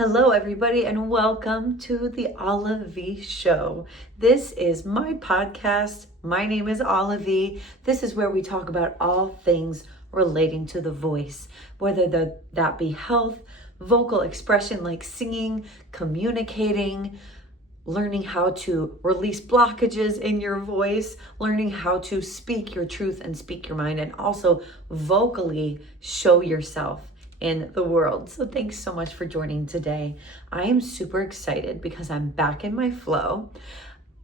Hello, everybody, and welcome to the Olive Show. This is my podcast. My name is Olive. This is where we talk about all things relating to the voice, whether that be health, vocal expression like singing, communicating, learning how to release blockages in your voice, learning how to speak your truth and speak your mind, and also vocally show yourself in the world. So thanks so much for joining today. I am super excited because I'm back in my flow.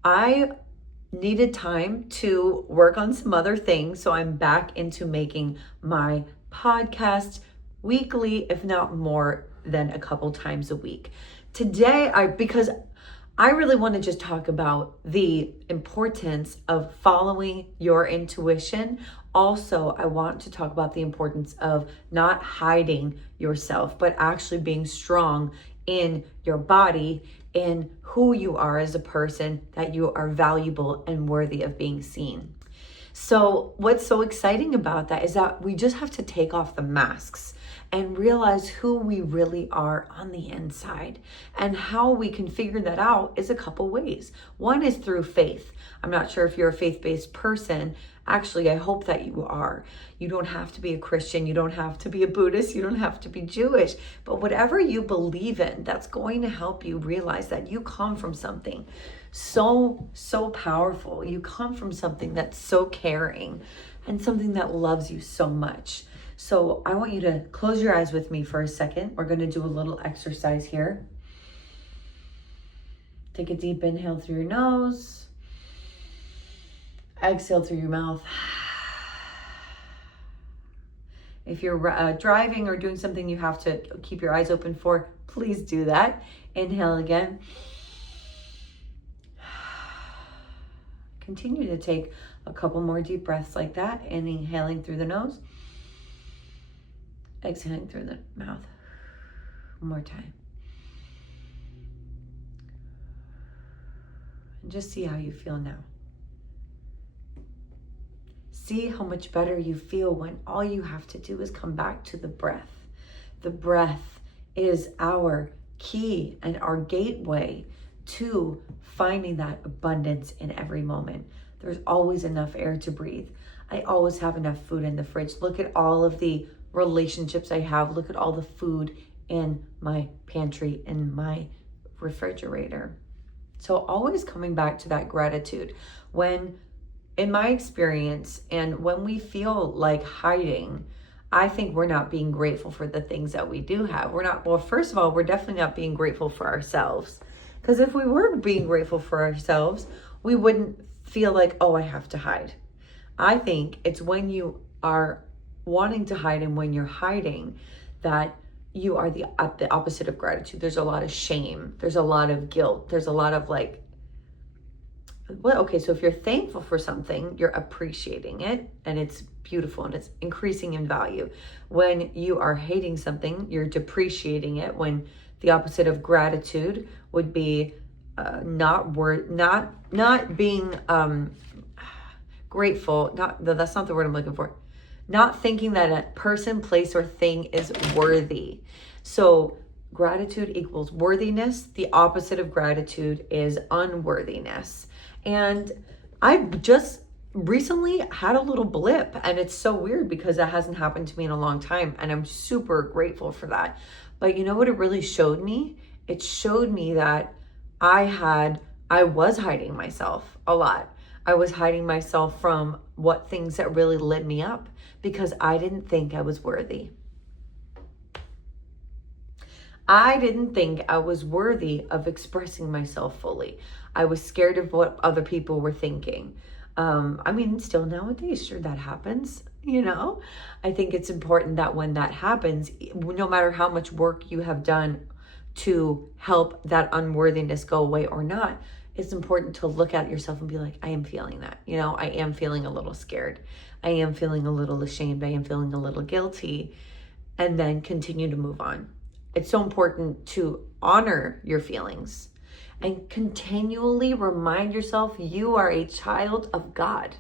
I needed time to work on some other things, so I'm back into making my podcast weekly, if not more than a couple times a week. Today, because I really want to just talk about the importance of following your intuition. Also, I want to talk about the importance of not hiding yourself, but actually being strong in your body, in who you are as a person, that you are valuable and worthy of being seen. So what's so exciting about that is that we just have to take off the masks and realize who we really are on the inside. And how we can figure that out is a couple ways. One is through faith. I'm not sure if you're a faith-based person. Actually, I hope that you are. You don't have to be a Christian. You don't have to be a Buddhist. You don't have to be Jewish. But whatever you believe in, that's going to help you realize that you come from something so powerful. You come from something that's so caring and something that loves you so much. So I want you to close your eyes with me for a second. We're going to do a little exercise here. Take a deep inhale through your nose. Exhale through your mouth. If you're driving or doing something you have to keep your eyes open for, please do that. Inhale again. Continue to take a couple more deep breaths like that, and inhaling through the nose. Exhaling through the mouth. One more time. And just see how you feel now. See how much better you feel when all you have to do is come back to the breath. The breath is our key and our gateway to finding that abundance in every moment. There's always enough air to breathe. I always have enough food in the fridge. Look at all of the relationships I have. Look at all the food in my pantry, in my refrigerator. So always coming back to that gratitude. When, in my experience, and when we feel like hiding, I think we're not being grateful for the things that we do have. First of all, we're definitely not being grateful for ourselves. Because if we were being grateful for ourselves, we wouldn't feel like, oh, I have to hide. I think it's when you are wanting to hide and when you're hiding that you are the opposite of gratitude. There's a lot of shame. There's a lot of guilt. There's a lot of so if you're thankful for something, you're appreciating it and it's beautiful and it's increasing in value. When you are hating something, you're depreciating it. When the opposite of gratitude would be not being grateful. That's not the word I'm looking for. Not thinking that a person, place, or thing is worthy. So gratitude equals worthiness. The opposite of gratitude is unworthiness. And I've just recently had a little blip, and it's so weird because that hasn't happened to me in a long time, and I'm super grateful for that. But you know what it really showed me? It showed me that I was hiding myself a lot. I was hiding myself from what things that really lit me up because I didn't think I was worthy. I didn't think I was worthy of expressing myself fully. I was scared of what other people were thinking. Still nowadays, sure, that happens, I think it's important that when that happens, no matter how much work you have done to help that unworthiness go away or not, it's important to look at yourself and be like, I am feeling that. I am feeling a little scared. I am feeling a little ashamed. I am feeling a little guilty. And then continue to move on. It's so important to honor your feelings and continually remind yourself you are a child of God.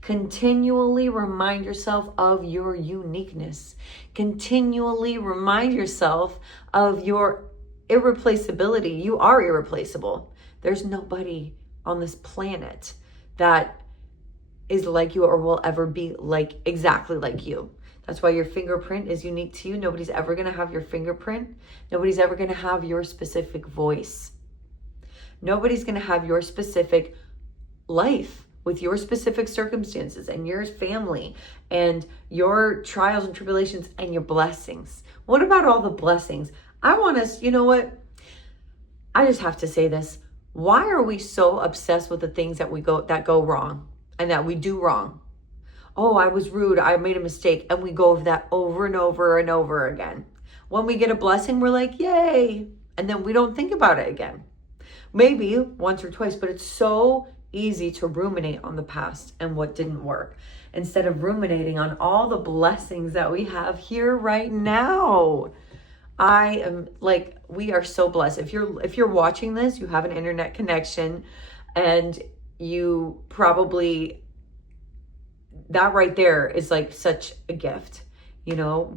Continually remind yourself of your uniqueness. Continually remind yourself of your irreplaceability. You are irreplaceable. There's nobody on this planet that is like you or will ever be like exactly like you. That's why your fingerprint is unique to you. Nobody's ever going to have your fingerprint. Nobody's ever going to have your specific voice. Nobody's going to have your specific life with your specific circumstances and your family and your trials and tribulations and your blessings. What about all the blessings? I want us, you know what? I just have to say this. Why are we so obsessed with the things that go wrong and that we do wrong? Oh, I was rude. I made a mistake. And we go over that over and over and over again. When we get a blessing, we're like, yay. And then we don't think about it again. Maybe once or twice, but it's so easy to ruminate on the past and what didn't work instead of ruminating on all the blessings that we have here right now. I am like, we are so blessed. If you're watching this, you have an internet connection, and you probably, that right there is like such a gift. You know,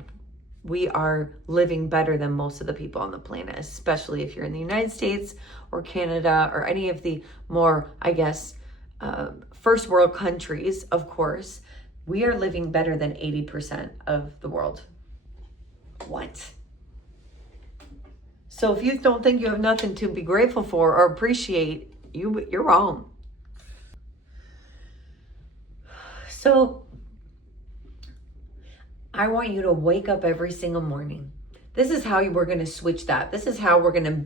we are living better than most of the people on the planet, especially if you're in the United States or Canada or any of the more, I guess, first world countries. Of course, we are living better than 80% of the world. What? So if you don't think you have nothing to be grateful for or appreciate, you're wrong. So I want you to wake up every single morning. This is how we're going to switch that. This is how we're going to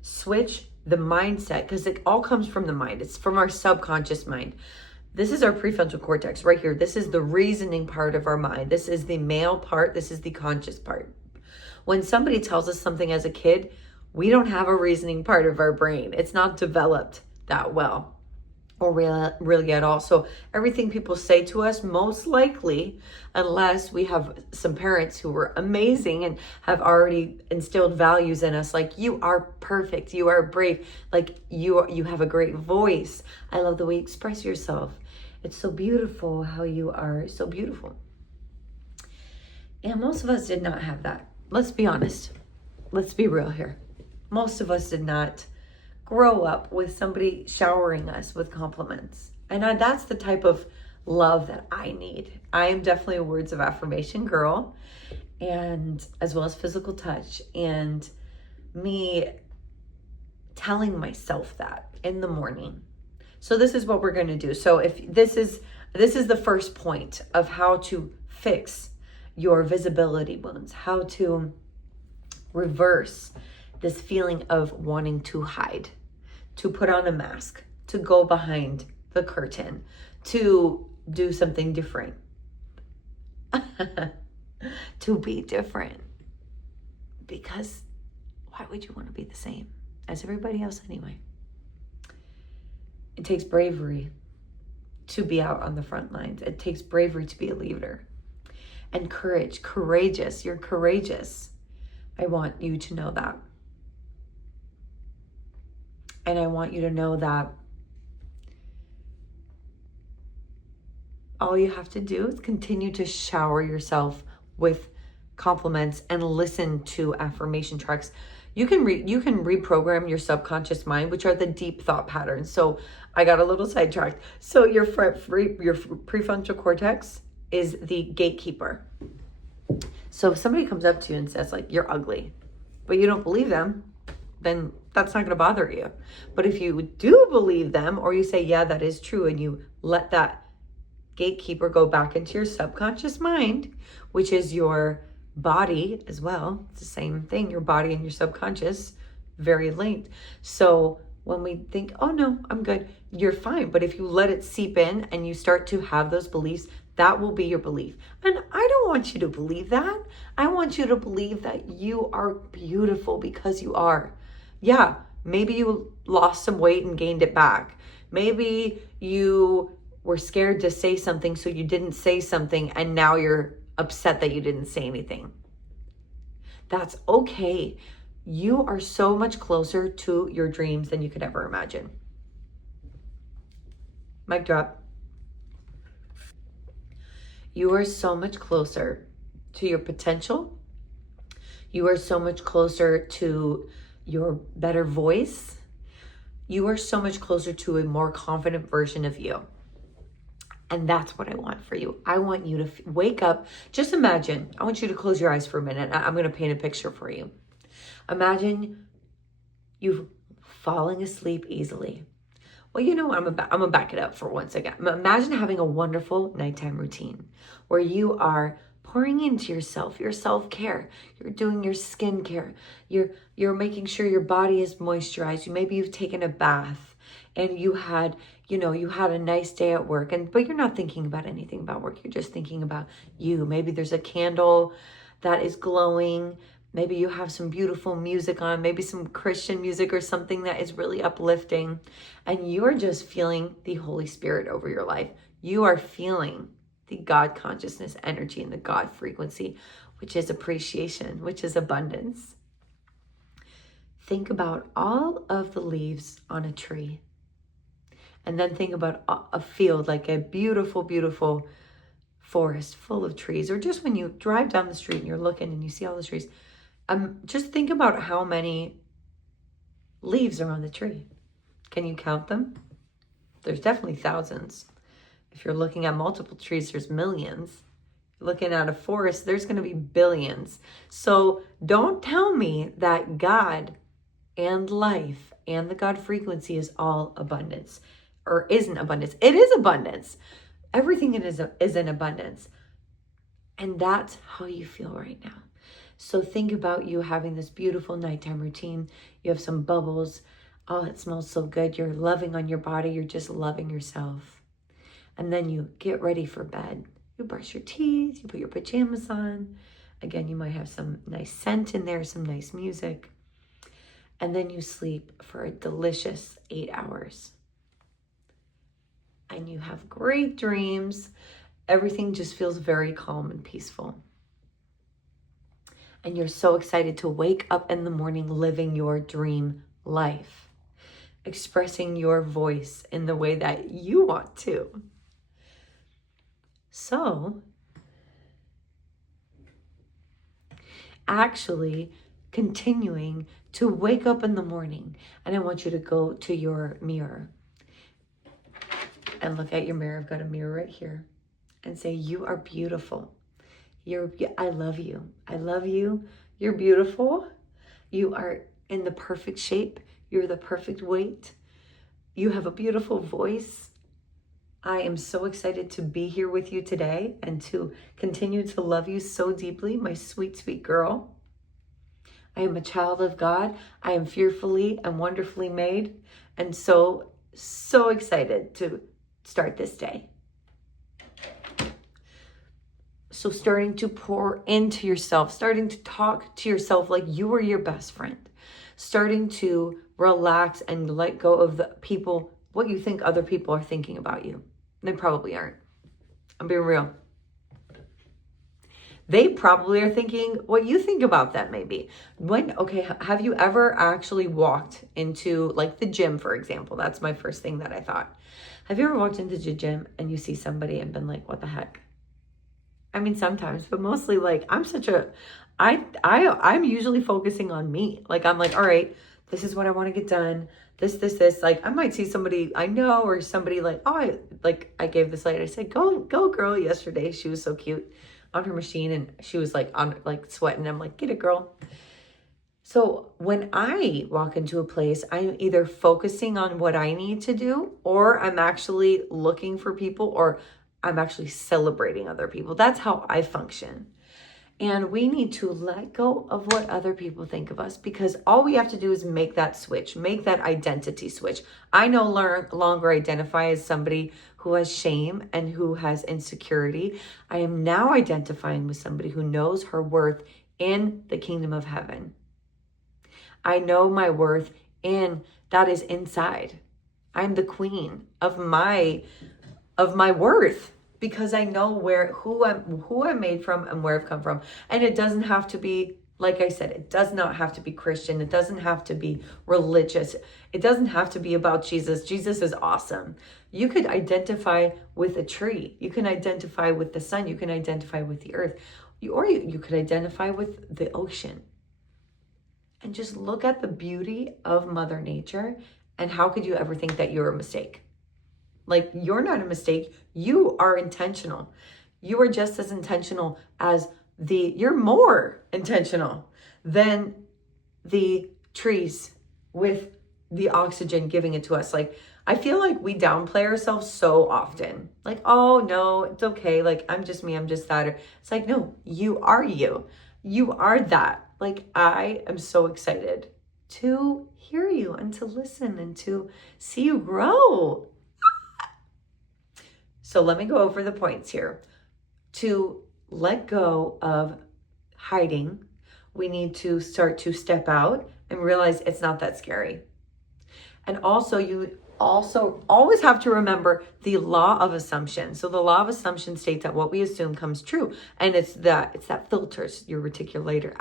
switch the mindset, because it all comes from the mind. It's from our subconscious mind. This is our prefrontal cortex right here. This is the reasoning part of our mind. This is the male part. This is the conscious part. When somebody tells us something as a kid, we don't have a reasoning part of our brain. It's not developed that well or really at all. So everything people say to us, most likely, unless we have some parents who were amazing and have already instilled values in us, like you are perfect, you are brave, like you have a great voice. I love the way you express yourself. It's so beautiful how you are so beautiful. And most of us did not have that. Let's be honest. Let's be real here. Most of us did not grow up with somebody showering us with compliments. And that's the type of love that I need. I am definitely a words of affirmation girl, and as well as physical touch, and me telling myself that in the morning. So this is what we're going to do. So if this is the first point of how to fix your visibility wounds, how to reverse this feeling of wanting to hide, to put on a mask, to go behind the curtain, to do something different, to be different. Because why would you want to be the same as everybody else anyway? It takes bravery to be out on the front lines. It takes bravery to be a leader. And courageous. You're courageous. I want you to know that. And I want you to know that all you have to do is continue to shower yourself with compliments and listen to affirmation tracks. You can reprogram your subconscious mind, which are the deep thought patterns. So I got a little sidetracked. So your prefrontal cortex is the gatekeeper. So if somebody comes up to you and says like, you're ugly, but you don't believe them, then that's not going to bother you. But if you do believe them, or you say, yeah, that is true, and you let that gatekeeper go back into your subconscious mind, which is your body as well. It's the same thing, your body and your subconscious, very linked. So when we think, oh no, I'm good, you're fine. But if you let it seep in and you start to have those beliefs, that will be your belief. And I don't want you to believe that. I want you to believe that you are beautiful, because you are. Yeah, maybe you lost some weight and gained it back. Maybe you were scared to say something, so you didn't say something, and now you're upset that you didn't say anything. That's okay. You are so much closer to your dreams than you could ever imagine. Mic drop. You are so much closer to your potential. You are so much closer to your better voice, you are so much closer to a more confident version of you. And that's what I want for you. I want you to wake up. Just imagine, I want you to close your eyes for a minute. I'm going to paint a picture for you. Imagine you falling asleep easily. Well, you know what? I'm gonna back it up for one second. Imagine having a wonderful nighttime routine where you are pouring into yourself, your self-care. You're doing your skincare. You're making sure your body is moisturized. Maybe you've taken a bath and you had a nice day at work, but you're not thinking about anything about work. You're just thinking about you. Maybe there's a candle that is glowing. Maybe you have some beautiful music on, maybe some Christian music or something that is really uplifting, and you're just feeling the Holy Spirit over your life. You are feeling the God consciousness energy and the God frequency, which is appreciation, which is abundance. Think about all of the leaves on a tree, and then think about a field, like a beautiful, beautiful forest full of trees, or just when you drive down the street and you're looking and you see all the trees. Just think about how many leaves are on the tree. Can you count them? There's definitely thousands. If you're looking at multiple trees, there's millions. Looking at a forest, there's going to be billions. So don't tell me that God and life and the God frequency is all abundance or isn't abundance. It is abundance. Everything is in abundance. And that's how you feel right now. So think about you having this beautiful nighttime routine. You have some bubbles. Oh, it smells so good. You're loving on your body. You're just loving yourself. And then you get ready for bed. You brush your teeth. You put your pajamas on. Again, you might have some nice scent in there, some nice music. And then you sleep for a delicious 8 hours. And you have great dreams. Everything just feels very calm and peaceful. And you're so excited to wake up in the morning living your dream life, expressing your voice in the way that you want to. So, actually continuing to wake up in the morning, and I want you to go to your mirror and look at your mirror. I've got a mirror right here, and say, you are beautiful. I love you. I love you. You're beautiful. You are in the perfect shape. You're the perfect weight. You have a beautiful voice. I am so excited to be here with you today and to continue to love you so deeply, my sweet, sweet girl. I am a child of God. I am fearfully and wonderfully made, and so excited to start this day. So starting to pour into yourself, starting to talk to yourself like you are your best friend, starting to relax and let go of the people, what you think other people are thinking about you. They probably aren't. I'm being real. They probably are thinking what you think about them maybe. Have you ever actually walked into like the gym, for example? That's my first thing that I thought. Have you ever walked into the gym and you see somebody and been like, what the heck? I mean, sometimes, but mostly like I'm usually focusing on me. Like, I'm like, all right, this is what I want to get done. This. Like, I might see somebody I know or somebody like, I gave this lady, I said, go girl yesterday. She was so cute on her machine and she was like sweating. I'm like, get it, girl. So when I walk into a place, I'm either focusing on what I need to do, or I'm actually looking for people, or I'm actually celebrating other people. That's how I function. And we need to let go of what other people think of us, because all we have to do is make that switch, make that identity switch. I no longer identify as somebody who has shame and who has insecurity. I am now identifying with somebody who knows her worth in the kingdom of heaven. I know my worth that is inside. I'm the queen of my worth, because I know who I'm made from and where I've come from. And it doesn't have to be, like I said, it does not have to be Christian. It doesn't have to be religious. It doesn't have to be about Jesus. Jesus is awesome. You could identify with a tree. You can identify with the sun. You can identify with the earth. You could identify with the ocean. and just look at the beauty of Mother Nature. And how could you ever think that you're a mistake? Like, you're not a mistake. You are intentional. You are just as intentional as you're more intentional than the trees with the oxygen giving it to us. Like, I feel like we downplay ourselves so often. Like, oh no, it's okay. Like, I'm just me, I'm just that. It's like, no, you are you. You are that. Like, I am so excited to hear you and to listen and to see you grow. So let me go over the points here. To let go of hiding, we need to start to step out and realize it's not that scary. And also, you also always have to remember the law of assumption. So the law of assumption states that what we assume comes true. And it's that filters your reticular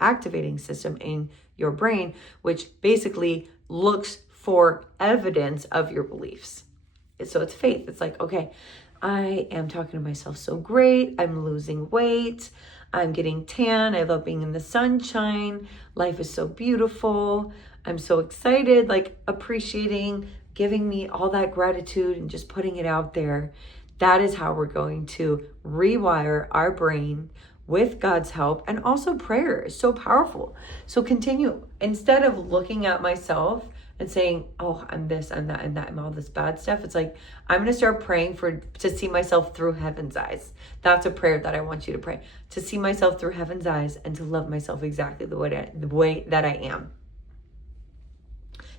activating system in your brain, which basically looks for evidence of your beliefs. So it's faith. It's like, okay, I am talking to myself so great. I'm losing weight. I'm getting tan. I love being in the sunshine. Life is so beautiful. I'm so excited, like appreciating, giving me all that gratitude and just putting it out there. That is how we're going to rewire our brain with God's help. And also prayer is so powerful. So continue, instead of looking at myself and saying, oh, I'm this, I'm that, and that, and all this bad stuff. It's like, I'm going to start praying to see myself through heaven's eyes. That's a prayer that I want you to pray. To see myself through heaven's eyes and to love myself exactly the way that I am.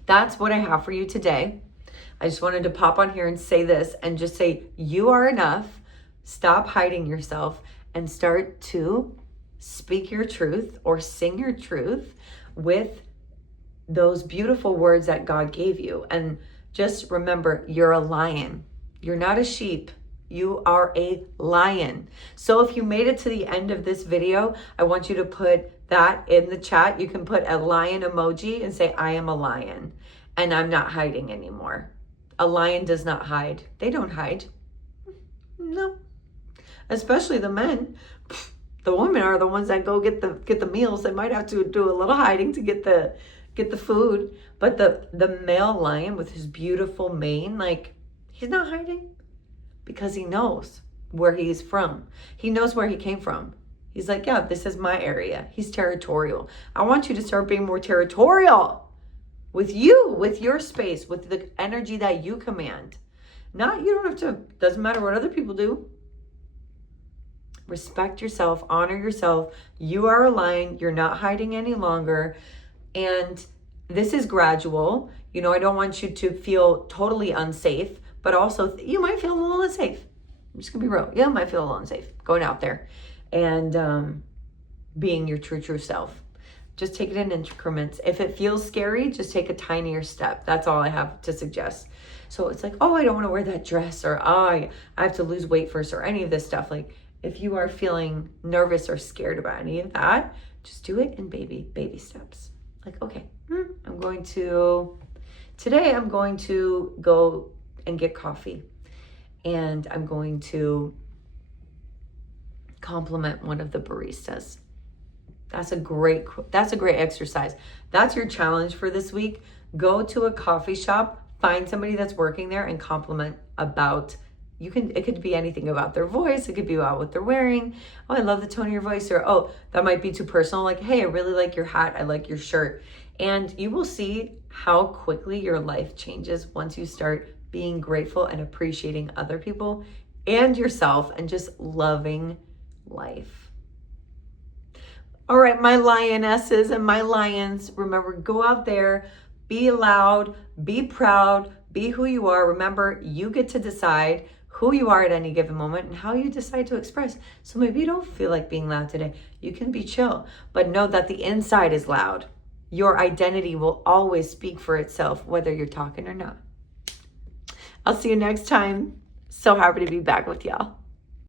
That's what I have for you today. I just wanted to pop on here and say this and just say, you are enough. Stop hiding yourself and start to speak your truth or sing your truth with those beautiful words that God gave you. And just remember, you're a lion. You're not a sheep. You are a lion. So if you made it to the end of this video, I want you to put that in the chat. You can put a lion emoji and say, I am a lion and I'm not hiding anymore. A lion does not hide. They don't hide. No. Especially the men. The women are the ones that go get the meals. They might have to do a little hiding to get the food, but the male lion with his beautiful mane, like, he's not hiding because he knows where he's from. He knows where he came from. He's like, yeah, this is my area. He's territorial. I want you to start being more territorial with you, with your space, with the energy that you command. Not, you don't have to, doesn't matter what other people do. Respect yourself, honor yourself. You are a lion. You're not hiding any longer. And this is gradual. You know, I don't want you to feel totally unsafe, but also you might feel a little unsafe. I'm just gonna be real. You might feel a little unsafe going out there and being your true self. Just take it in increments. If it feels scary, just take a tinier step. That's all I have to suggest. So it's like, oh, I don't want to wear that dress, or oh, I have to lose weight first, or any of this stuff. Like, if you are feeling nervous or scared about any of that, just do it in baby steps. Like, okay, today I'm going to go and get coffee, and I'm going to compliment one of the baristas. That's a great exercise. That's your challenge for this week. Go to a coffee shop, find somebody that's working there and compliment about, it could be anything about their voice. It could be about what they're wearing. Oh, I love the tone of your voice. Or, oh, that might be too personal. Like, hey, I really like your hat. I like your shirt. And you will see how quickly your life changes once you start being grateful and appreciating other people and yourself and just loving life. All right, my lionesses and my lions, remember, go out there, be loud, be proud, be who you are. Remember, you get to decide who you are at any given moment and how you decide to express. So maybe you don't feel like being loud today. You can be chill, but know that the inside is loud. Your identity will always speak for itself, whether you're talking or not. I'll see you next time. So happy to be back with y'all.